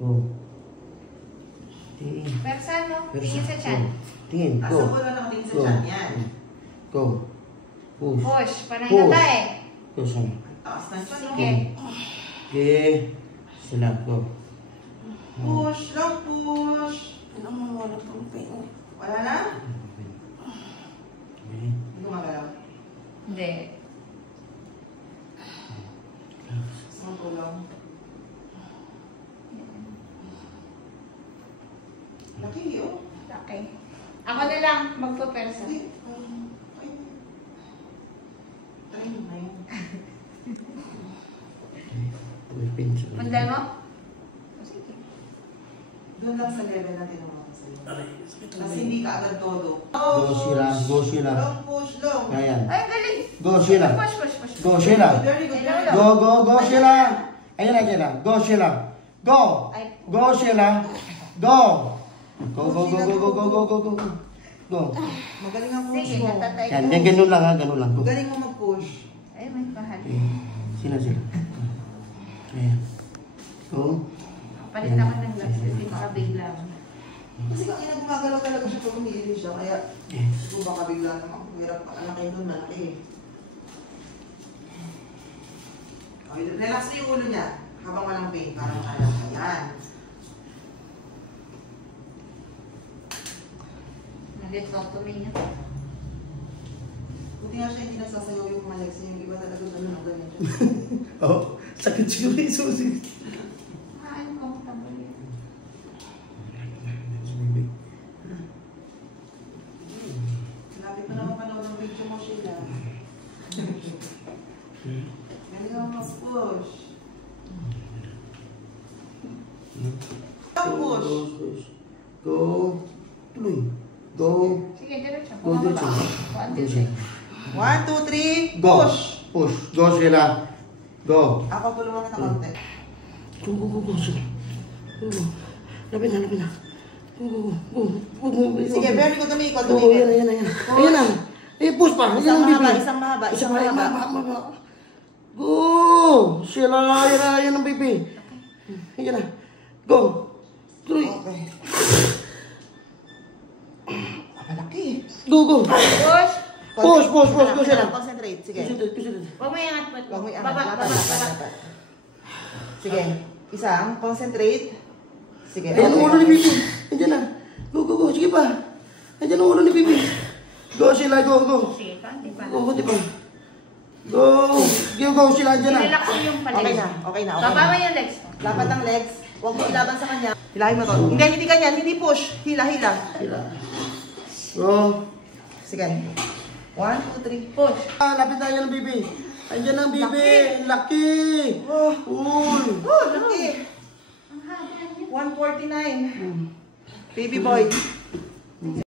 Go. Tingin. Persa mo. Tingin sa chan. Tingin. Go. Asa mo na nakatingin sa chan. Yan. Go. Push. Push. Parang nata eh. Push. Taas ng chan. Sige. Okay. Sila. Go. Push lang, push. Ano mo, wala pang pain. Wala na? Okay. Hindi gumagalaw. Hindi. Gusto mo tulong? Laki, oh. Okay. Ako na lang magpo-persa. Hindi. Ay. Try mo na yun. Mundan mo? Doon lang sa level natin ang mga sa'yo. Kasi hindi ka agad todo. Go, Sheila. Go, Sheila. Long push, long. Ayan. Ay, galing. Go, Sheila. Push, push, push. Go, Sheila. Very good. Hello, Go, go, go, Sheila. Ayan na, Sheila. Go, Sheila. Go. Ay. Go, Sheila. Go. Go, go, go, go, go, go, go, go, go. Go. Magaling ang push Sige, mo. natatay Yan, ko. yan, ganun lang ha, ganun lang. Go. Magaling mo mag-push. Ay, may pahal. Sila. Ayan. Go. Palit ako ng gloves kasi baka bigla. Kasi kung ina gumagalaw talaga siya pag umiilis siya, kaya Yes. kung baka bigla naman hirap malaki nun, malaki. Okay, relax na yung ulo niya habang walang pain para makalala. Ayan. Nag-get niya. Buti nga siya hindi nagsasayaw yung mga legs niya. Yung iba talaga ganun ang ganyan siya. Oh, sakit siguro yung susi. Ah, uncomfortable yun. Lapit na naman panood ng video mo, Sheila. Galing ako mag-push. Ang push. Go. Tuloy. Go. Sige, diretso. Go, diretso. 1, 2, 3. 1, 2, 3, Go. push! Push. Go, Sheila. Go. Ako tulungan kita konti. Go, go, go, go, Sheila. Go. Lapit na, lapit na. Go, go, go. Go, go, go. Sige, very good umikot. Go, ayan, ayan, ayan. Ayan na. Eh, push pa. Ayan ang baby. Isang mahaba. Go. Sheila, ayan na, ayan ang baby. Ayan na. Go. Tuloy. Okay. Malaki. Go, go. Push. Push, push, push. Go, Sheila. Concentrate. Sige. Huwag mo iangat po. Huwag mo iangat. Baba, Lapat, baba, lapat, baba. lapat. Sige. Isang. Concentrate. Sige. Ayan ang ulo ni Bibi. Ayan na. Go, go, go. Sige pa. Ayan ang ulo ni Bibi. Go, Sheila. Go, go. Sige, konti pa. Go, konti pa. Go. Go, go, Sheila. Ayan na. Relax mo yung palig. Okay na. Okay na. Okay Baba mo na. yung legs mo. Lapat ang legs. Huwag mo ilaban sa kanya. Hilahin mo to. Hindi, hindi ganyan. Hindi push. Hila, hila. Sheila. Go. Sige. 1, 2, 3. Push. Ah, lapit na yan ang Bibi. Ayan ang Bibi. Laki. Oh. Uy. Oh, laki. Ang haba niya. 149. Baby boy.